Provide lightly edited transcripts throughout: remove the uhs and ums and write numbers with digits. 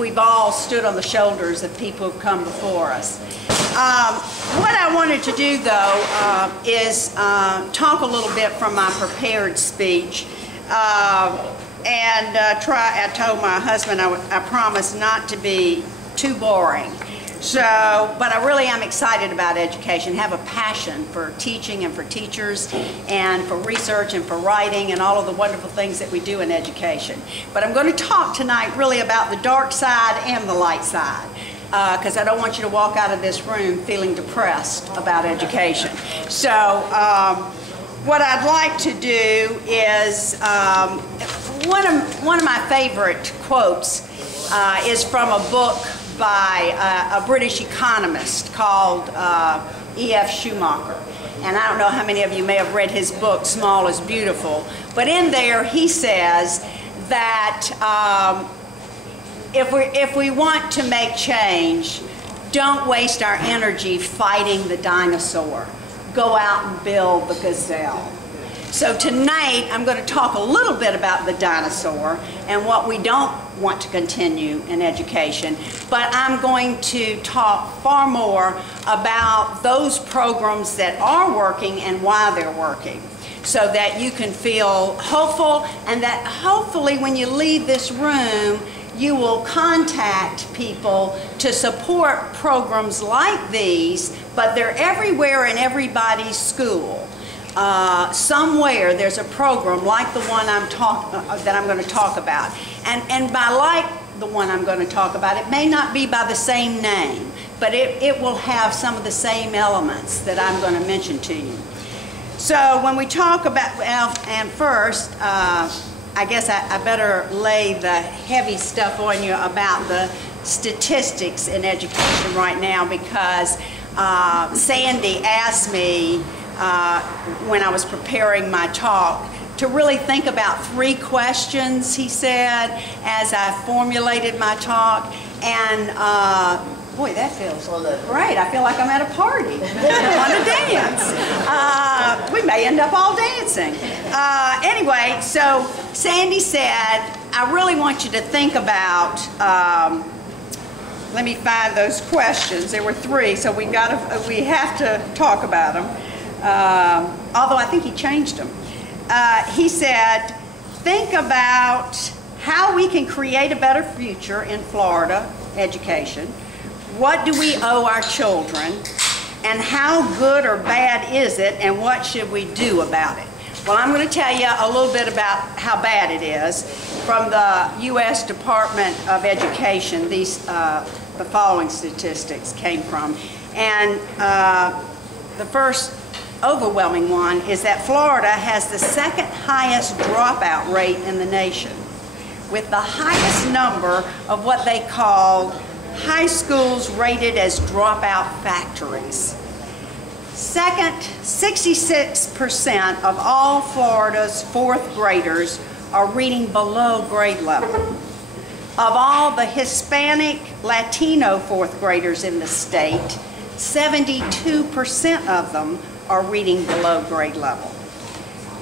We've all stood on the shoulders of people who've come before us. What I wanted to do, though, is talk a little bit from my prepared speech I told my husband I promised not to be too boring. But I really am excited about education, have a passion for teaching and for teachers and for research and for writing and all of the wonderful things that we do in education. But I'm going to talk tonight really about the dark side and the light side, because I don't want you to walk out of this room feeling depressed about education. So what I'd like to do is, one of my favorite quotes is from a book by a British economist called E.F. Schumacher. And I don't know how many of you may have read his book, Small is Beautiful. But in there he says that if we want to make change, don't waste our energy fighting the dinosaur. Go out and build the gazelle. So tonight I'm going to talk a little bit about the dinosaur and what we don't want to continue in education, but I'm going to talk far more about those programs that are working and why they're working, so that you can feel hopeful, and that hopefully when you leave this room you will contact people to support programs like these, but they're everywhere in everybody's school. Somewhere there's a program like the one that I'm going to talk about. And by like the one I'm going to talk about, it may not be by the same name, but it will have some of the same elements that I'm going to mention to you. So when we talk about, and first, I guess I better lay the heavy stuff on you about the statistics in education right now, because Sandy asked me when I was preparing my talk to really think about 3 questions, he said, as I formulated my talk. And boy, that feels great. I feel like I'm at a party. I want to dance. We may end up all dancing. Anyway, so Sandy said, I really want you to think about, let me find those questions. There were 3, so we have to talk about them. Although I think he changed them. He said, think about how we can create a better future in Florida education. What do we owe our children? And how good or bad is it? And what should we do about it? Well, I'm going to tell you a little bit about how bad it is. From the U.S. Department of Education, the following statistics came from. And the first overwhelming one is that Florida has the 2nd highest dropout rate in the nation, with the highest number of what they call high schools rated as dropout factories. Second, 66% of all Florida's 4th graders are reading below grade level. Of all the Hispanic Latino 4th graders in the state, 72% of them are reading below grade level.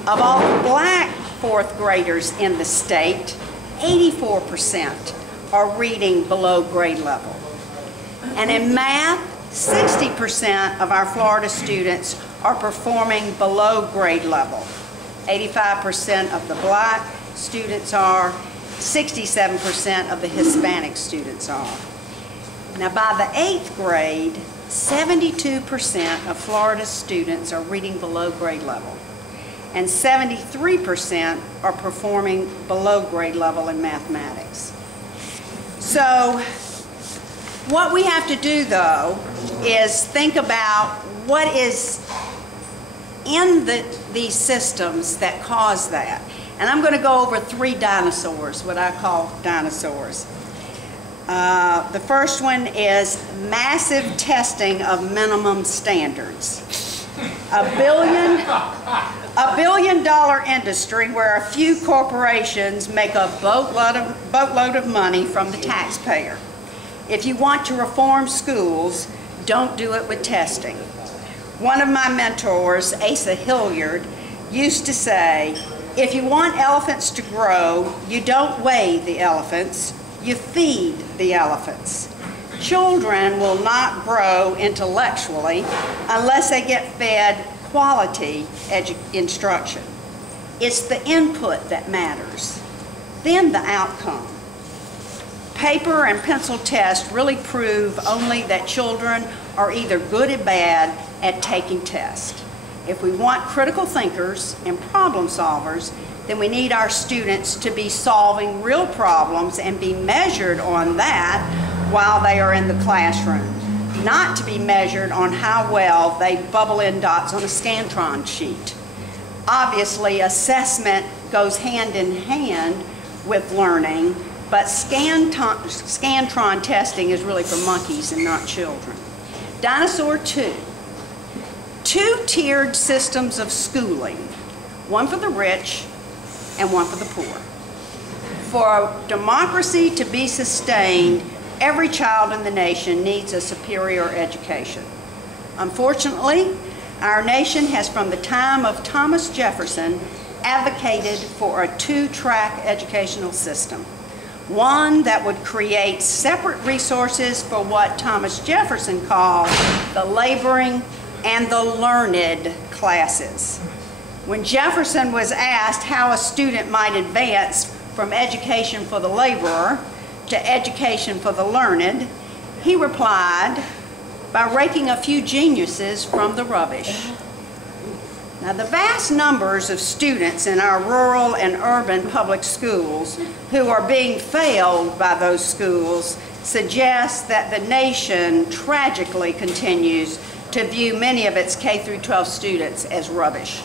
Of all the black 4th graders in the state, 84% are reading below grade level. And in math, 60% of our Florida students are performing below grade level. 85% of the black students are, 67% of the Hispanic students are. Now by the 8th grade, 72% of Florida's students are reading below grade level, and 73% are performing below grade level in mathematics. So what we have to do, though, is think about what is in these systems that cause that. And I'm going to go over 3 dinosaurs, what I call dinosaurs. The first one is massive testing of minimum standards. A billion-dollar industry where a few corporations make a boatload of money from the taxpayer. If you want to reform schools, don't do it with testing. One of my mentors, Asa Hilliard, used to say, if you want elephants to grow, you don't weigh the elephants, You feed the elephants. Children will not grow intellectually unless they get fed quality instruction. It's the input that matters, then the outcome. Paper and pencil tests really prove only that children are either good or bad at taking tests. If we want critical thinkers and problem solvers, then we need our students to be solving real problems and be measured on that while they are in the classroom, not to be measured on how well they bubble in dots on a Scantron sheet. Obviously, assessment goes hand in hand with learning, but Scantron testing is really for monkeys and not children. Dinosaur 2. Two-tiered systems of schooling, one for the rich and one for the poor. For democracy to be sustained, every child in the nation needs a superior education. Unfortunately, our nation has from the time of Thomas Jefferson advocated for a two-track educational system. One that would create separate resources for what Thomas Jefferson called the laboring and the learned classes. When Jefferson was asked how a student might advance from education for the laborer to education for the learned, he replied, by raking a few geniuses from the rubbish. Now, the vast numbers of students in our rural and urban public schools who are being failed by those schools suggests that the nation tragically continues to view many of its K-12 students as rubbish.